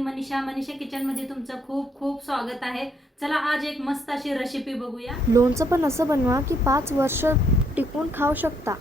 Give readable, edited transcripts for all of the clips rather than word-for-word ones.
मी Manisha kitchen मध्ये तुमचं खूप खूप स्वागत आहे। चला आज एक मस्त अशी रेसिपी बघूया। लोणचं पण असं बनवा की 5 वर्ष टिकून खाऊ शकता।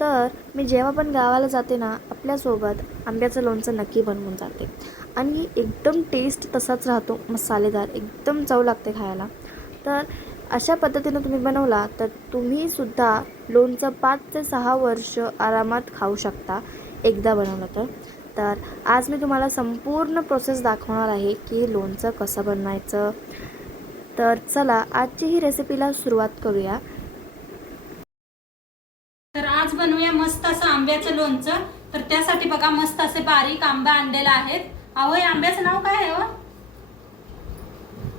तर मी जेव्हा पण गावाला जाते ना, आपल्यासोबत आंब्याचं लोणचं नक्की बनवून जाते आणि एकदम टेस्ट तसाच राहतो, मसालेदार एकदम चव लागते खायला। तर अशा पद्धतीने तुम्ही बनवला तर तुम्ही सुद्धा लोणचं 5 ते 6 वर्ष आरामात खाऊ शकता एकदा बनवलं तर आज मी तुम्हाला संपूर्ण प्रोसेस दाखवणार आहे की लोणचं कसं बनवायचं। तर चला आजची ही रेसिपीला सुरुवात करूया। तर आज बनवूया मस्त असं आंब्याचं लोणचं। तर त्यासाठी बघा मस्त असे बारीक आंबा आणलेला आहे। अहो या आंब्याचं नाव काय आहे?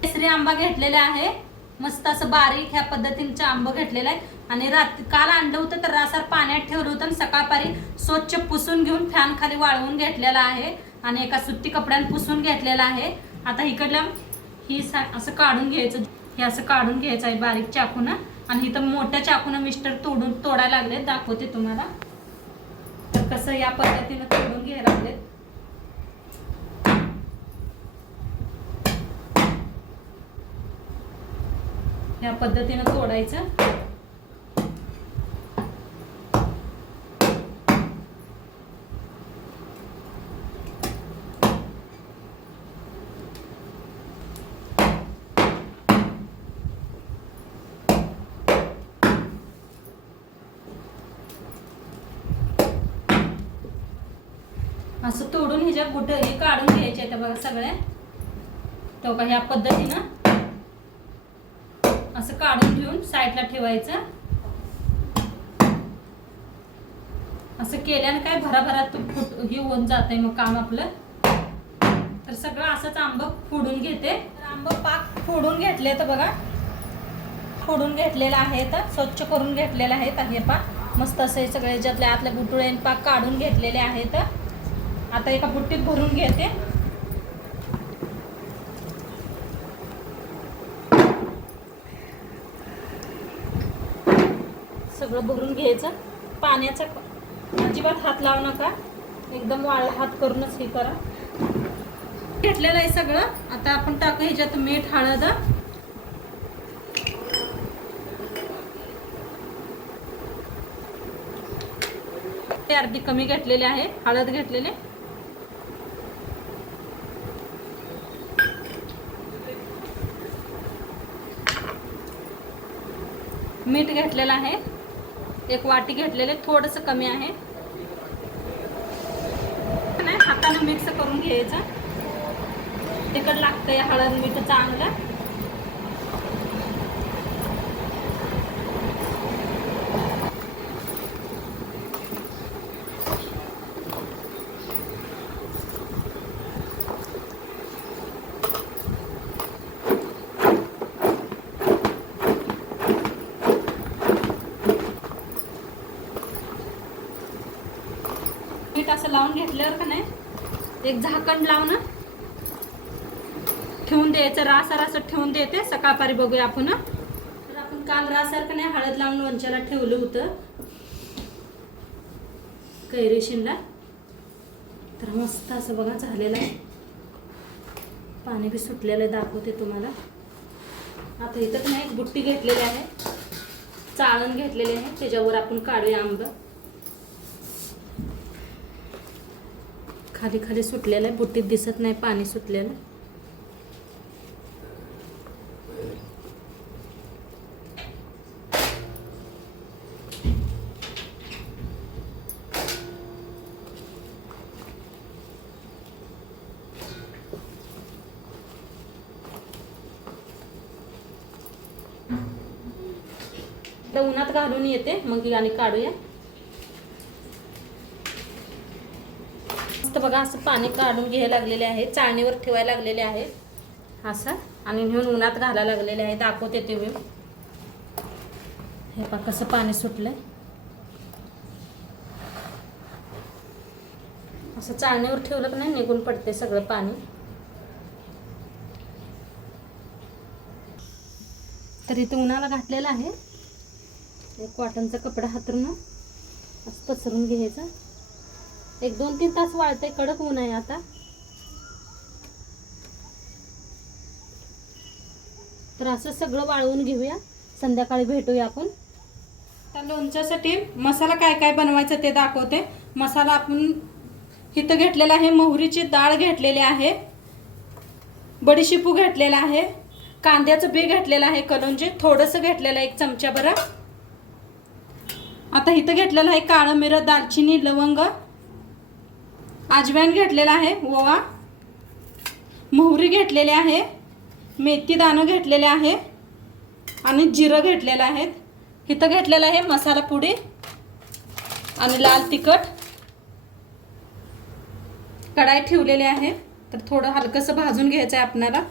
केसरी आंबा घेतलेला आहे। मस्त असं बारीक ह्या पद्धतीने आंबा घेतलेला आहे आणि काल आणलं होतं तर रासार पाण्यात ठेवलं होतं आणि सकाळपारी स्वच्छ पुसून घेऊन फॅन खाली वाळवून घेतलेला आहे आणि एका सुती कपड्याने पुसून घेतलेला आहे। आता इकडलं ही असं काढून घ्यायचं, हे असं काढून घ्यायचं आहे बारीक चाकून आणि इथं मोठ्या चाकून मिस्टर तोडायला लागले, दाखवते तुम्हाला। तर कसं या पद्धतीने तोडून घ्यायला लागले। या पद्धतीने तोडायचं। असं तोडून ह्याच्या गुट हे काढून घ्यायचे आहेत बघा सगळे। तो का ह्या पद्धतीनं असं काढून घेऊन साईडला ठेवायचं। असं केल्याने काय भराभरात हे होऊन जातंय मग काम आपलं। तर सगळं असंच आंब फोडून घेते। तर आंब पाक फोडून घेतले तर बघा, फोडून घेतलेला आहे, तर स्वच्छ करून घेतलेला आहे। तर हे पाक मस्त असे सगळे ह्याच्यातले आतले गुटुळे पाक काढून घेतलेले आहेत। आता एका बुट्टीत भरून घेते। सगळं भरून घ्यायचं। पाण्याचा अजिबात हात लावू नका, एकदम वाळा हात करूनच हे करा। घेतलेलं आहे सगळं। आता आपण टाकू ह्याच्यात मीठ, हळद, अर्धी कमी घेतलेले आहे, हळद घेतलेले, मीठ घेतलेलं आहे, एक वाटी घेतलेले, थोडंसं कमी आहे। नाही हाताने मिक्स करून घ्यायचं, तिखट लागतंय हळद मीठ चांगलं। मीठ असं लावून घेतल्यावर का नाही एक झाकण लावून ठेवून द्यायचं। रासार असं ठेवून देते, सकाळपारी बघूया आपण। तर आपण काल रासार का नाही हळद लावून लोणच्याला ठेवलं होतं कैरेशीनला। तर मस्त असं बघा झालेलं आहे, पाणी बी सुटलेलं दाखवते तुम्हाला। आता इथं का नाही एक बुट्टी घेतलेली आहे, चाळण घेतलेली आहे, त्याच्यावर आपण काढूया आंब। खाली खाली सुटलेलं आहे, बुट्टीत दिसत नाही पाणी सुटलेलं। तर उन्हात घालून येते मग आणि काढूया। मस्त बघा असं पाणी काढून घ्यायला लागलेले आहे, चाळणीवर ठेवायला लागलेले आहे असं, आणि नेऊन उन्हात घालायला लागलेले आहे, दाखवते ते वेळ। हे पहा कसं पाणी सुटलंय। असं चाळणीवर ठेवलं की नाही निघून पडते सगळं पाणी। तर इथं उन्हाला घातलेलं आहे, एक कॉटनचा कपडा हातरून असं पसरून घ्यायचं। एक 2-3 तास वाळते, कडक ऊन आहे आता। तर असं सगळं वाळवून घेऊया, संध्याकाळी भेटूया आपण. तर लोणच्यासाठी मसाला काय काय बनवायचं ते दाखवते. मसाला आपण इथं घेतलेला आहे, मोहरीची डाळ घेतलेली आहे, बडीशेपू घेतलेला आहे, कांद्याचं बी घेतलेलं आहे, कलोंजी थोडंसं घेतलेलं आहे 1 चमचा बरं. आता इथं घेतलेलं आहे काळं मिरं, दालचिनी, लवंग, अजवाईन घेतलेला आहे, ओवा, मोहरी घेतलेली आहे, मेथी दाणं घेतलेले आहे आणि जिरं घेतलेलं आहे. इथं घेतलेलं आहे मसाला पुडी आणि लाल तिखट. कढाई ठेवलेली आहे, तर थोडं हलकंसं भाजून घ्यायचं आहे आपल्याला.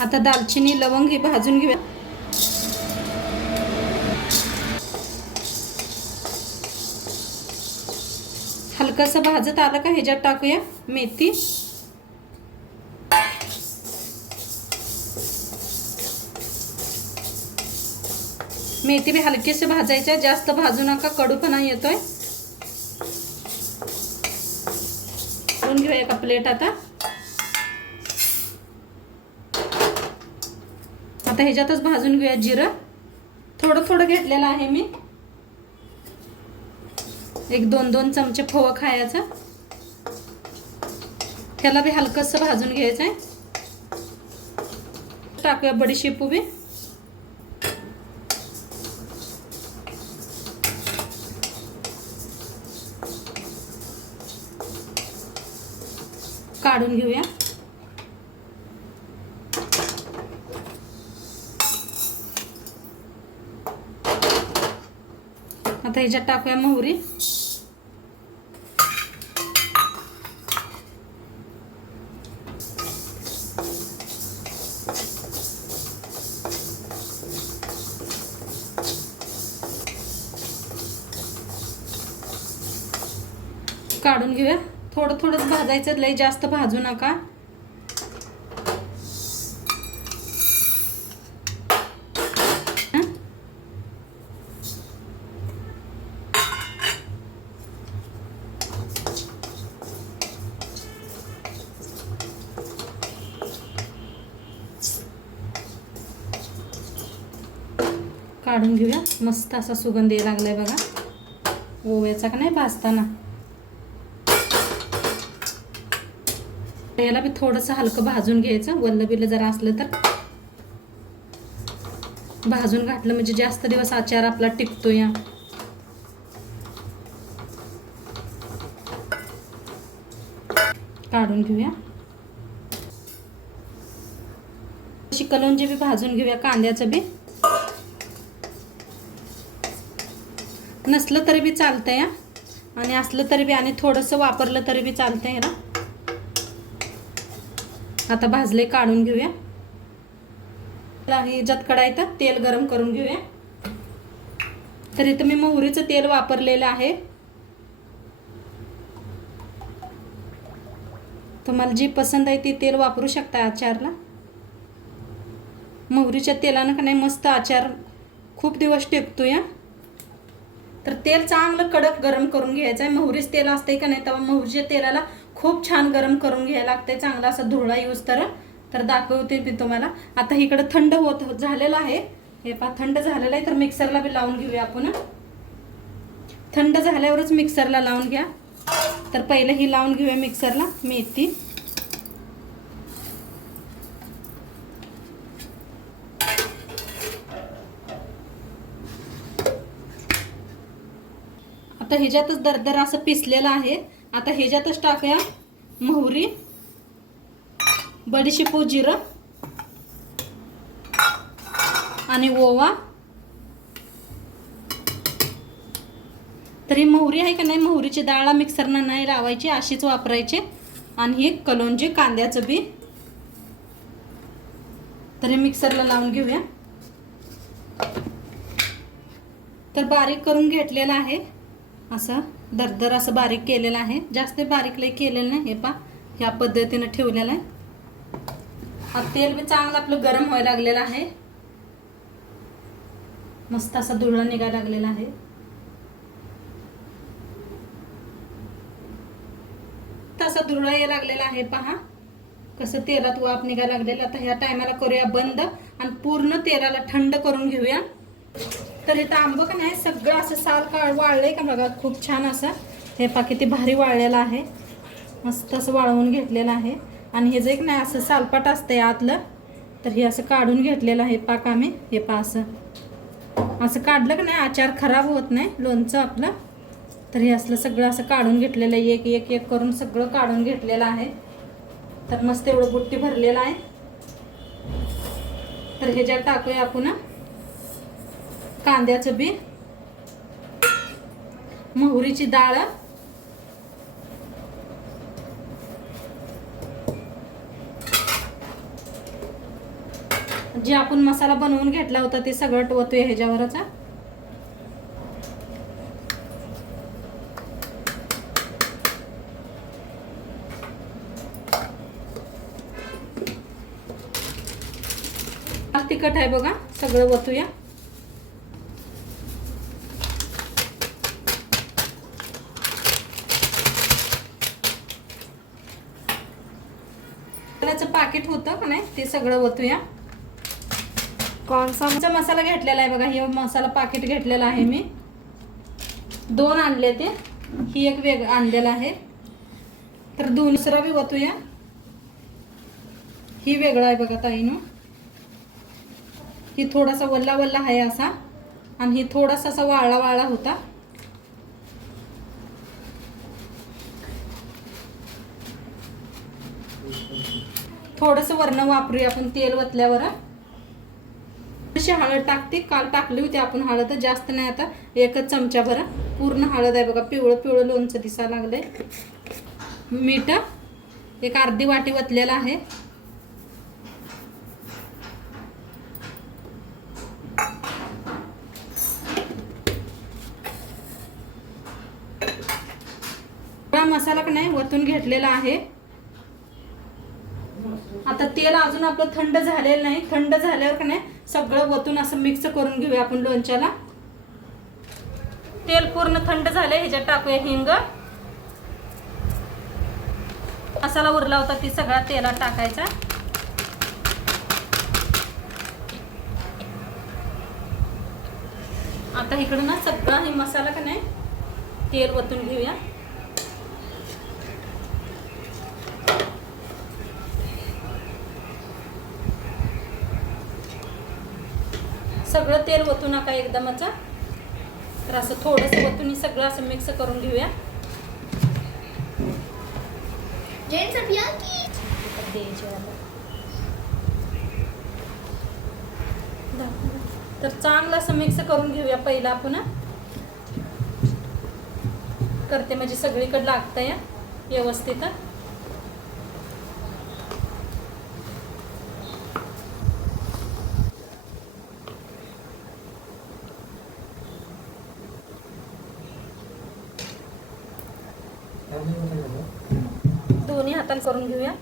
आता दालचिनी लवंग ही भाजून घेऊया. हलकंसं भाजत आलं का ह्याच्यात टाकूया मेथी, मेथी बी हलकेसे भाजायच्या, जास्त भाजू नका, कडूपणा येतोय. करून घेऊया एका प्लेट. आता ह्याच्यातच भाजून घेऊया जिरं. थोडं थोडं घेतलेलं आहे मी, 1-2 चमचे फव खायचा. त्याला बी हलकंसं भाजून घ्यायचं आहे. टाकूया बडीशेपू बी. काढून घेऊया. आता ह्याच्यात टाकूया मोहरी, काढून घेऊया. थोडं थोडंच भाजायचं, लई जास्त भाजू नका. काढून घेऊया. मस्त असा सुगंध यायला लागलाय बघा ओव्याचा का नाही भाजताना. याला बी थोडंसं हलकं भाजून घ्यायचं, वल्ल बिल्ल जरा असलं तर भाजून घातलं म्हणजे जास्त दिवस आचार आपला टिकतो. या काढून घेऊया. अशी कलोंजी बी भाजून घेऊया, कांद्याचं बी. नसलं तरी बी चालतंय आणि असलं तरी बी आणि थोडंसं वापरलं तरी बी चालतंय ना. आता भाजले, काढून घेऊया. ह्याच्यात कढाईत तेल गरम करून घेऊया. तर इथं मी मोहरीचं तेल वापरलेलं आहे. तुम्हाला जी पसंत आहे ती तेल वापरू शकता आचारला. मोहरीच्या तेलानं का नाही मस्त आचार खूप दिवस टिकतो. या तर तेल चांगलं कडक गरम करून घ्यायचं आहे. मोहरीच तेल असते का नाही, तेव्हा मोहरीच्या तेलाला खूप छान गरम करून घ्यायला लागते, चांगला असा धुळा यूज तर दाखवते मी तुम्हाला. आता इकडे थंड होत झालेलं आहे, हे पहा थंड झालेलं आहे. तर मिक्सरला बी लावून घेऊया आपण. थंड झाल्यावरच मिक्सरला लावून घ्या. तर पहिले ही लावून घेऊया मिक्सरला मेथी. आता ह्याच्यातच दरदर असं पिसलेलं आहे. आता ह्याच्यातच टाकूया मोहरी, बडीशेपू, जिरं आणि ओवा. तरी मोहरी आहे का नाही, मोहरीची डाळ मिक्सरला नाही लावायची, अशीच वापरायची. आणि ही कलोंजी कांद्याचं बी तरी मिक्सरला लावून घेऊया. तर बारीक करून घेतलेलं आहे, असं दरदर असं बारीक केलेलं आहे. जास्त बारीक लई केलेलं नाही. हे पहा ह्या पद्धतीने ठेवलेलं आहे. तेल बी चांगलं आपलं गरम व्हायला लागलेलं आहे. मस्त असा धुळा निघायला लागलेला आहे. तसा धुळा यायला लागलेला आहे पहा. कसं तेलात वाफ निघायला लागलेलं. आता ह्या टायमाला करूया बंद आणि पूर्ण तेलाला थंड करून घेऊया. तर इथं आंबं का नाही सगळं असं साल वाळलंय का बघा, खूप छान असं. हे पा किती भारी वाळलेलं आहे, मस्त असं वाळवून घेतलेलं आहे. आणि हे जे एक नाही असं सालपाट असतंय आतलं, तर हे असं काढून घेतलेलं आहे पाक आम्ही. हे पा असं काढलं का नाही आचार खराब होत नाही लोणचं आपलं. तर हे असलं सगळं असं काढून घेतलेलं आहे, एक एक एक करून सगळं काढून घेतलेलं आहे. तर मस्त एवढं बुट्टी भरलेलं आहे. तर ह्याच्यात टाकूया आपण कांद्याचं बी, मोहरीची डाळ, जे आपण मसाला बनवून घेतला होता ते सगळं ओतूया ह्याच्यावरच. तिखट आहे बघा, सगळं ओतूया. पाकिट होतं का नाही ते सगळं ओतूया. कोणसा मसाला घेतलेला आहे बघा, हे मसाला पाकिट घेतलेला आहे मी. 2 आणले ते, ही एक वेग आणलेला आहे. तर दुसरा बी ओतूया. ही वेगळा आहे बघा ताईनो, ही थोडासा वल्ला वल्ला आहे असा, आणि ही थोडासा असा वाळला वाळला होता. थोडंसं वरण वापरूया आपण तेल वतल्यावर. थोडीशी हळद टाकते, काल टाकली होती आपण हळद, जास्त नाही, आता 1 चमचा भर पूर्ण हळद आहे बघा. पिवळं पिवळं लोणचं दिसायला लागलंय. मीठ एक अर्धी वाटी वतलेलं आहे. मसाला का नाही वतून घेतलेला आहे. आता तेल अजून आपलं थंड झालेलं नाही. थंड झाल्यावर का नाही सगळं वतून असं मिक्स करून घेऊया आपण लोणच्याला. तेल पूर्ण थंड झाले, ह्याच्यात टाकूया हिंग. मसाला उरला होता ती सगळा तेलात टाकायचा. आता इकडं ना सगळा हे मसाला का नाही तेल वतून घेऊया. सगळं तेल वतू नका एकदमच, तर असं थोडंसं वतून सगळं असं मिक्स करून घेऊया. तर चांगलं असं मिक्स करून घेऊया. पहिला आपण करते म्हणजे सगळीकडे लागतंय व्यवस्थित. दोन्ही हाताने करून घेऊया.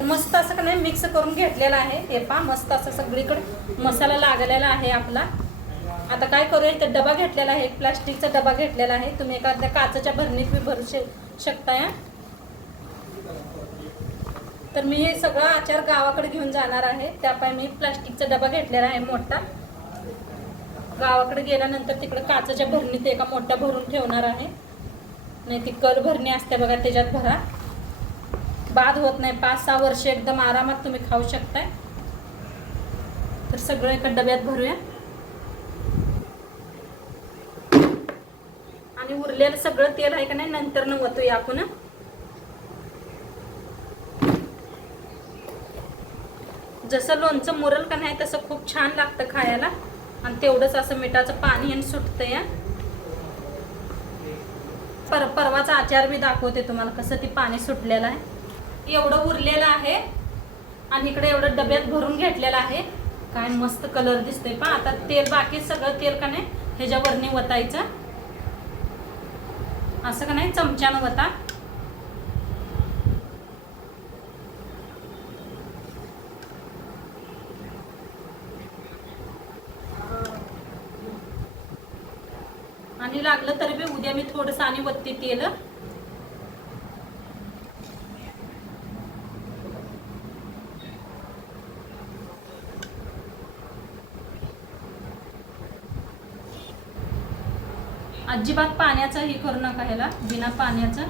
मस्त असं का नाही मिक्स करून घेतलेला आहे. हे पहा मस्त असं सगळीकडे मसाला लागलेला आहे आपला. आता काय करूया, इथे डबा घेतलेला आहे, एक प्लास्टिकचा डबा घेतलेला आहे. तुम्ही एखाद्या काचेच्या भरणीत बी भरू शकताय. तर मी हे सगळं आचार गावाकडे घेऊन जाणार आहे, त्यापायी मी प्लास्टिकचा डबा घेतलेला आहे मोठा. गावाकडे गेल्यानंतर तिकडे काचेच्या भरणीत एका मोठ्या भरून ठेवणार आहे. नाही ती कर भरणी असते बघा, त्याच्यात भरा. बाद होत नाही, 5-6 वर्ष एकदम आरामात तुम्ही खाऊ शकताय. तर सगळं एका डब्यात भरूया. आणि उरलेलं सगळं तेल आहे का नाही नंतर न वतूया आपण. जसं लोणचं मुरल का नाही तसं खूप छान लागतं खायला. आणि तेवढंच असं मिठाचं पाणी आणि सुटतं या. परवाचा आचार मी दाखवते तुम्हाला कसं ती पाणी सुटलेलं आहे. एवढं उरलेलं आहे आणि इकडे एवढं डब्यात भरून घेतलेलं आहे. काय मस्त कलर दिसतोय. पण आता तेल बाकी सगळं तेल का नाही ह्याच्यावरनी वतायचं. असं का नाही चमच्यानं वता. लागलं तरी बी उद्या मी थोडंसं आणि वत्ती तेल. अजिबात पाण्याचं हे करू नका, ह्याला बिना पाण्याचं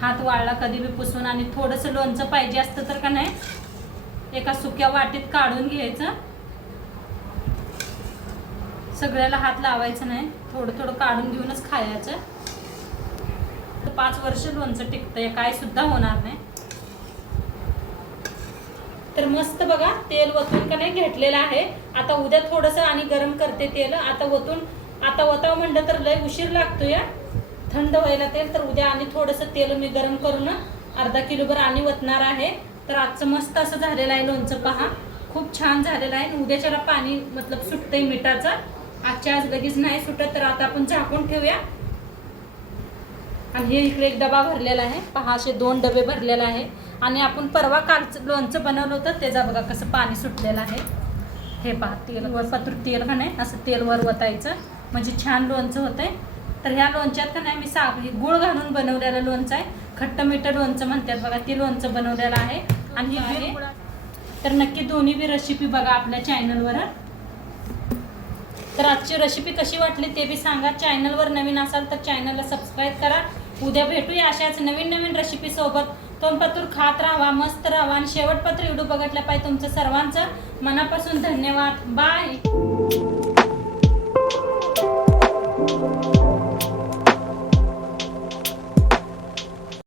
हात वाळला कधी बी पुसून. आणि थोडंसं लोणचं पाहिजे असतं तर का नाही एका सुक्या वाटीत काढून घ्यायचं. सगळ्याला हात लावायचं नाही, थोडं थोडं काढून घेऊनच खायचं. 5 वर्ष लोणचं टिकतंय, काय सुद्धा होणार नाही. तर मस्त बघा तेल वतून का नाही घेतलेलं आहे. आता उद्या थोडंसं आणि गरम करते तेल. आता वतावं म्हणलं तर लय उशीर लागतो या थंड व्हायला तेल. तर उद्या आणि थोडंसं तेल मी गरम करून अर्धा किलोभर आणि वतणार आहे. तर आजचं मस्त असं झालेलं आहे लोणचं, पहा खूप छान झालेलं आहे. उद्याच्याला पाणी मतलब सुटतंय मिठाचं, आजच्या आज लगेच नाही सुटत. तर आता आपण झाकून ठेवूया. आणि हे इकडे एक डबा भरलेला आहे, पहा असे 2 डबे भरलेला आहे. आणि आपण परवा कालचं लोणचं बनवलं होतं त्याचा बघा कसं पाणी सुटलेलं आहे. हे पहा तेल वर पत्र तेल का नाही असं तेल वर वतायचं म्हणजे छान लोणचं होतंय. तर ह्या लोणच्यात का नाही मी गुळ घालून बनवलेलं लोणचं आहे, खट्ट मिठं लोणचं म्हणतात बघा, ते लोणचं बनवलेलं आहे. आणि हे तर नक्की दोन्ही बी रेसिपी बघा आपल्या चॅनलवर. तर आजची रेसिपी कशी वाटली ते बी सांगा. चॅनलवर नवीन असाल तर चॅनलला सबस्क्राईब करा. उद्या भेटूया अशाच नवीन रेसिपी सोबत. तोंडपातूर खात राहा, मस्त राहा. आणि शेवटपत्र व्हिडिओ बघितल्या पाहिजे तुमचं सर्वांचं मनापासून धन्यवाद. बाय.